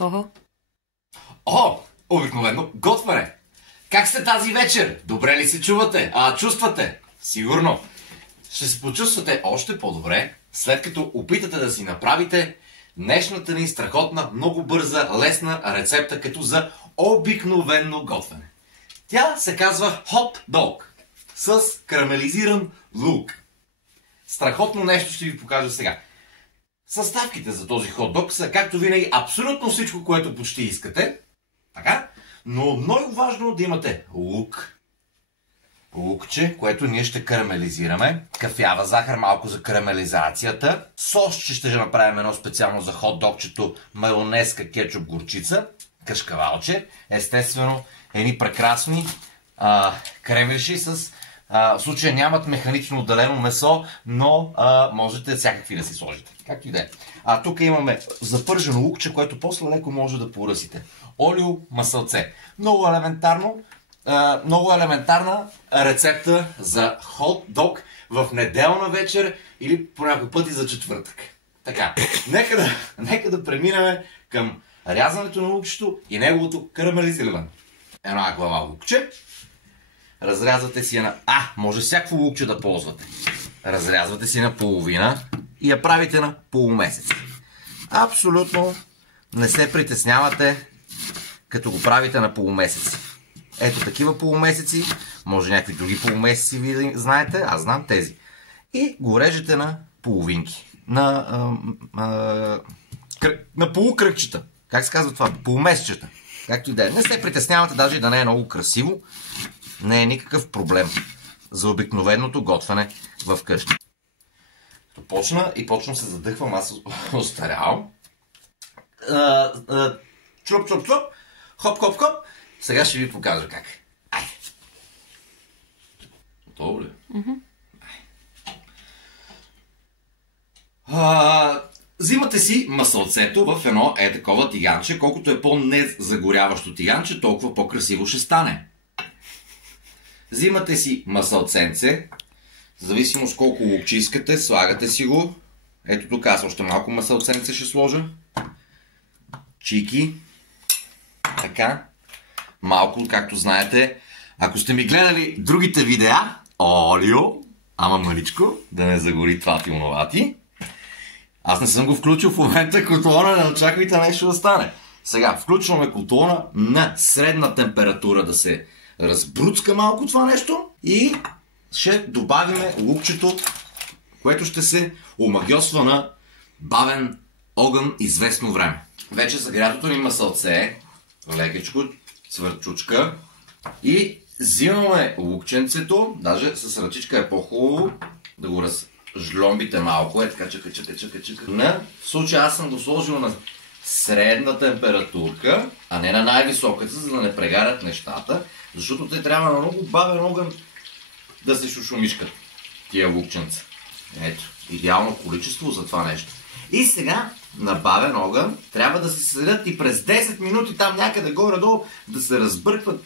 Ого. О, обикновено готвене. Как сте тази вечер? Добре ли се чувствате? Сигурно. Ще се почувствате още по-добре, след като опитате да си направите днешната ни страхотна, много бърза, лесна рецепта като за обикновено готвене. Тя се казва hot dog с карамелизиран лук. Страхотно нещо ще ви покажа сега. Съставките за този хот-дог са, както винаги, абсолютно всичко, което почти искате. Така? Но много важно да имате лук, лукче, което ние ще карамелизираме, кафява захар малко за карамелизацията, сосче ще направим едно специално за хот-догчето, майонезка, кетчуп, горчица, кашкавалче, естествено, едни прекрасни кремвирши с... в случая нямат механично отделено месо, но можете всякакви да си сложите. Както и да е. Тук имаме запържено лукче, което после леко може да поръсите. Олио, масълце. Много елементарна рецепта за хот-дог в неделна вечер или по някой път и за четвъртък. Така, нека да преминем към рязането на лукчето и неговото карамелизиране. Една глава лукче. Разрязвате си на... може всякакво лукче да ползвате. Разрязвате си на половина и я правите на полумесец. Абсолютно не се притеснявате, като го правите на полумесец. Ето такива полумесеци, може някакви други полумесеци ви знаете, аз знам тези. И го режете на половинки. На полукръгчета. Как се казва това? Полумесечета. Както и да е. Не се притеснявате, даже и да не е много красиво. Не е никакъв проблем за обикновеното готвене в къщи. Почна се задъхвам, аз остарял. Чуп, хоп. Сега ще ви покажа как. Айде. Готово ли? Взимате си масълцето в едно такова тиганче. Колкото е по-незагоряващо тиганче, толкова по-красиво ще стане. Взимате си масълценце, в зависимост колко лукче искате, слагате си го. Ето тук аз още малко масълценце ще сложа. Чики. Така. Малко, както знаете. Ако сте ми гледали другите видеа, олио, ама мъничко, да не загори това и оновати. Аз не съм го включил в момента котлона, не очаквайте нещо да стане. Сега, включваме котлона на средна температура да се разбруцка малко това нещо и ще добавиме лукчето, което ще се омагьосва на бавен огън известно време. Вече загрятото ни масълце, лекичко, цвърчучка и взимаме лукченцето, даже с ръчичка е по-хубаво да го разжломбите малко, така чака. В случая аз съм го сложил на средна температурка, а не на най-високата, за да не прегарят нещата, защото те трябва на много бавен огън да се шушумишкат тия лукченца. Ето, идеално количество за това нещо. И сега на бавен огън трябва да се следят и през 10 минути там някъде горе-долу да се разбъркват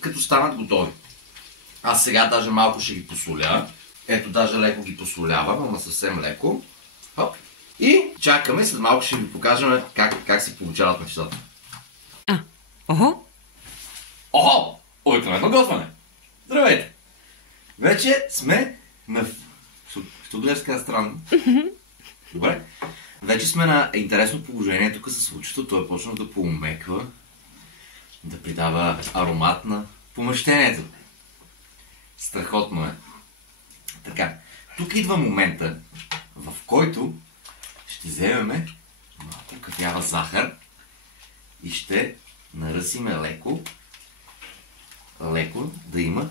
като станат готови. Аз сега даже малко ще ги посоля. Ето, даже леко ги посолявам, ама съвсем леко. Хоп. И чакаме, след малко ще ви покажем как се получават нещата. Охо! Обикновено готвене! Здравейте! Вече сме на... Що гледаш така странно? Добре. Вече сме на интересно положение тук с лучето. Той е почнал да поумеква, да придава аромат на помещението. Страхотно е. Така, тук идва момента, в който ще вземем малко кафява захар и ще наръсиме леко да има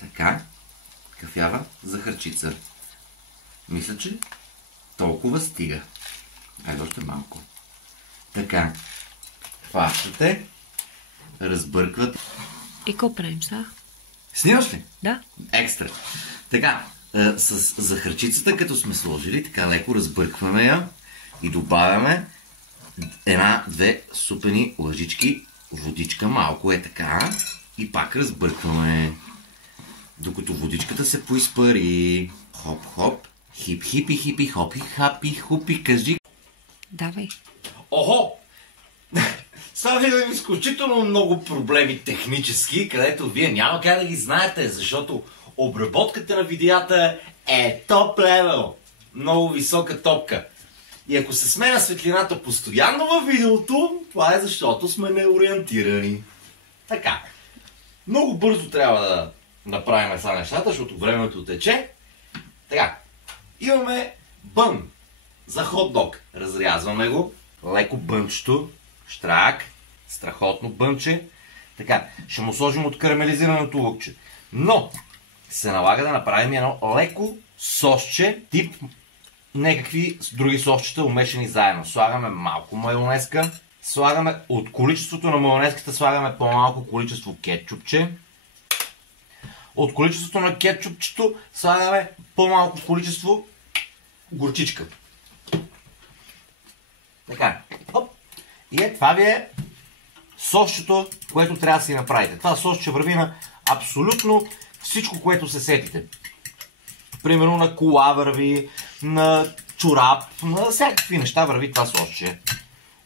така кафява захарчица. Мисля, че толкова стига. Айде още малко. Така, хващате, разбърквате. И какво правим сега? Снимаш ли? Да. Екстра. Така, с захарчицата, като сме сложили, така леко разбъркваме я и добавяме една-две супени лъжички водичка, малко е така, и пак разбъркваме, докато водичката се поизпари. Хоп-хоп, хип-хипи-хипи, хопи-хапи-хупи, кажи. Давай. Охо! Става изключително много проблеми технически, където вие няма как да ги знаете, защото обработката на видеята е топ левел. Много висока топка. И ако се сменя светлината постоянно във видеото, това е защото сме неориентирани. Така. Много бързо трябва да направим сега нещата, защото времето тече. Така. Имаме бън за хот-дог. Разрязваме го. Леко бънчето. Штрак. Страхотно бънче. Така. Ще му сложим от карамелизираното лукче. Но се налага да направим едно леко сосче, тип някакви други сосчета умешани заедно. Слагаме малко майонезка. Слагаме от количеството на майонезката слагаме по-малко количество кетчупче. От количеството на кетчупчето слагаме по-малко количество горчичка. Така. Оп. И това ви е сосчето, което трябва да си направите. Това сосче върви на абсолютно всичко, което се сетите. Примерно на кола върви, на чорап, на всякакви неща върви това сосче.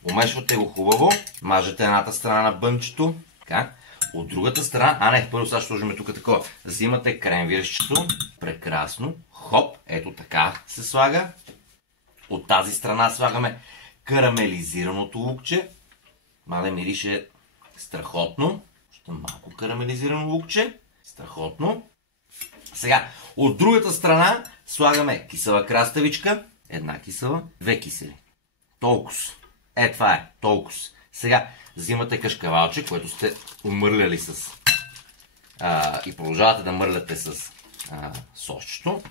Умешвате го хубаво, мажете едната страна на бънчето, така. От другата страна, първо сега ще сложим тук такова. Взимате кремвиршчето, прекрасно, хоп, ето така се слага. От тази страна слагаме карамелизираното лукче. Мале мирише страхотно. Още малко карамелизирано лукче. Страхотно. Сега, от другата страна слагаме кисела краставичка. Една кисела, две кисели. Толкова. Това е. Толкова. Сега, взимате кашкавалче, което сте умърляли с... и продължавате да мърляте с сосчето.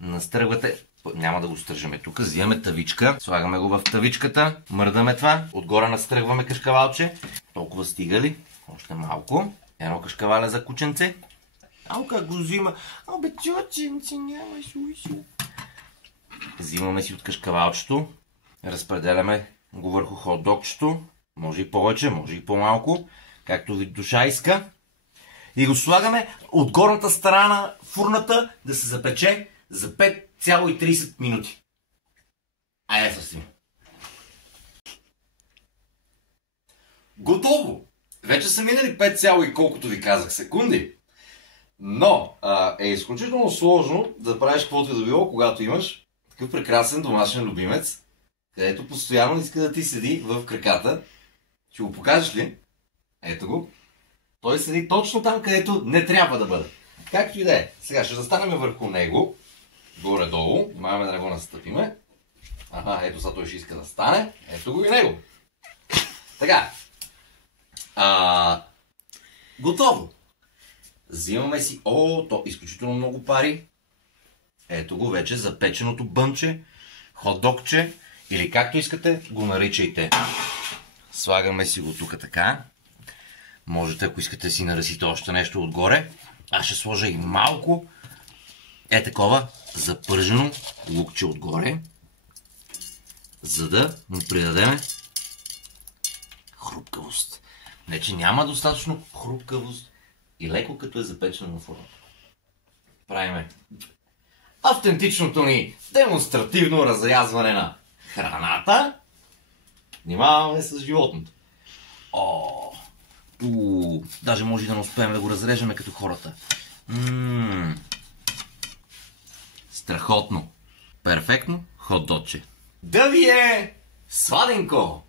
Настръгвате... Няма да го стържаме тук. Взимаме тавичка. Слагаме го в тавичката. Мърдаме това. Отгоре настръгваме кашкавалче. Толкова стига ли? Още малко. Едно кашкавале за кученце. Как го взима? Абе, чученце, няма шуйшо. Взимаме си от кашкавалчето. Разпределяме го върху хот-догчето. Може и повече, може и по-малко. Както ви душа иска. И го слагаме от горната страна на фурната да се запече за 5,30 минути. Съвсем. Готово! Вече са минали 5, колкото ви казах секунди. Но е изключително сложно да правиш каквото и да било, когато имаш такъв прекрасен домашен любимец, където постоянно иска да ти седи в краката. Ще го покажеш ли? Ето го. Той седи точно там, където не трябва да бъде. Както и да е. Сега ще застанем върху него. Горе-долу. Внимаваме да не го настъпиме. Ето сега той ще иска да стане. Ето го и него. Така. Готово. Взимаме си... то изключително много пари. Ето го вече запеченото бънче, хот-догче или както искате го наричайте. Слагаме си го тук така. Можете, ако искате да си наръсите още нещо отгоре. Аз ще сложа и малко такова запържено лукче отгоре, за да му придадем хрупкавост. Не, че няма достатъчно хрупкавост и леко като е запечено на фурната. Правиме автентичното ни демонстративно разрязване на храната. Внимаваме с животното. Даже може да не успеем да го разрежеме като хората. Страхотно. Перфектно хот-догче. Да ви е сладенко!